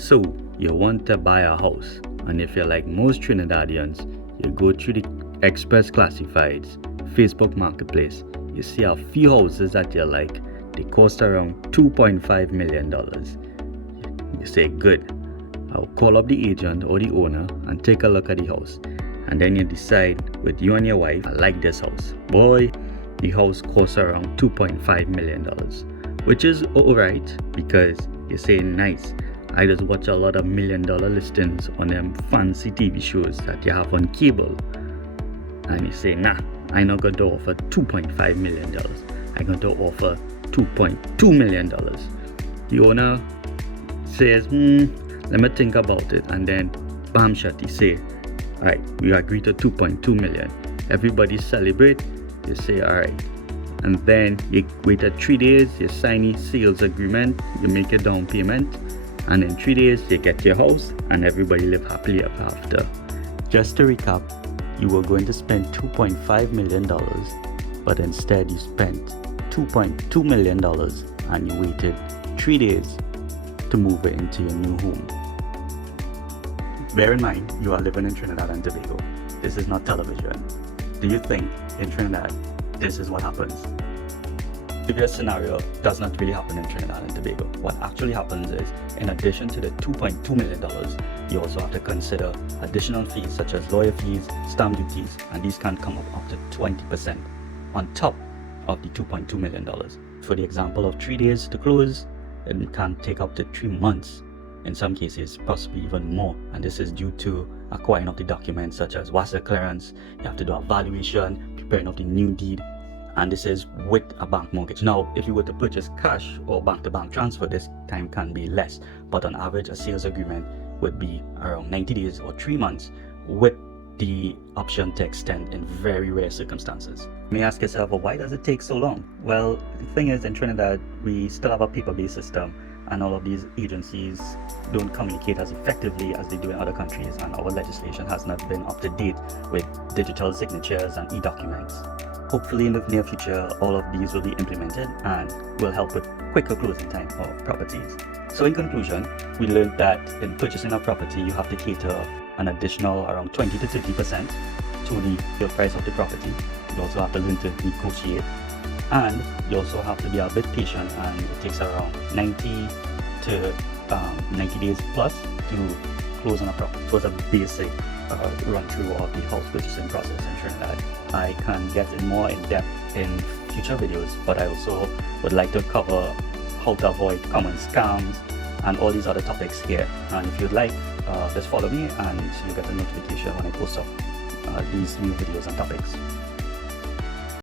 So, you want to buy a house, and if you're like most Trinidadians, you go through the Express Classifieds, Facebook Marketplace, you see a few houses that you like, they cost around $2.5 million. You say, good, I'll call up the agent or the owner and take a look at the house. And then you decide with you and your wife, I like this house. Boy, the house costs around $2.5 million, which is alright because you say, nice. I just watch a lot of $1 million listings on them fancy TV shows that you have on cable. And you say, nah, I'm not going to offer $2.5 million. I'm going to offer $2.2 million. The owner says, let me think about it. And then, bam, shot, he say, all right, we agree to $2.2 million. Everybody celebrate. You say, all right. And then you wait 3 days, you sign a sales agreement, you make a down payment. And in 3 days, you get your house and everybody live happily ever after. Just to recap, you were going to spend $2.5 million, but instead you spent $2.2 million and you waited 3 days to move it into your new home. Bear in mind, you are living in Trinidad and Tobago. This is not television. Do you think in Trinidad, this is what happens? Previous scenario does not really happen in Trinidad and Tobago. What actually happens is, in addition to the $2.2 million, you also have to consider additional fees such as lawyer fees, stamp duties, and these can come up to 20% on top of the $2.2 million. For the example of 3 days to close, it can take up to 3 months. In some cases, possibly even more. And this is due to acquiring of the documents such as WASA clearance, you have to do a valuation, preparing of the new deed, and this is with a bank mortgage. Now, if you were to purchase cash or bank-to-bank transfer, this time can be less, but on average, a sales agreement would be around 90 days or 3 months with the option to extend in very rare circumstances. You may ask yourself, well, why does it take so long? Well, the thing is, in Trinidad, we still have a paper-based system, and all of these agencies don't communicate as effectively as they do in other countries, and our legislation has not been up to date with digital signatures and e-documents. Hopefully in the near future, all of these will be implemented and will help with quicker closing time of properties. So in conclusion, we learned that in purchasing a property, you have to cater an additional around 20 to 30% to the sale price of the property. You also have to learn to negotiate, and you also have to be a bit patient, and it takes around 90 days plus to close on a property. It was a basic run through of the house purchasing process in Trinidad. I can get in more in depth in future videos, but I also would like to cover how to avoid common scams and all these other topics here. And if you'd like, just follow me and you get a notification when I post up these new videos and topics.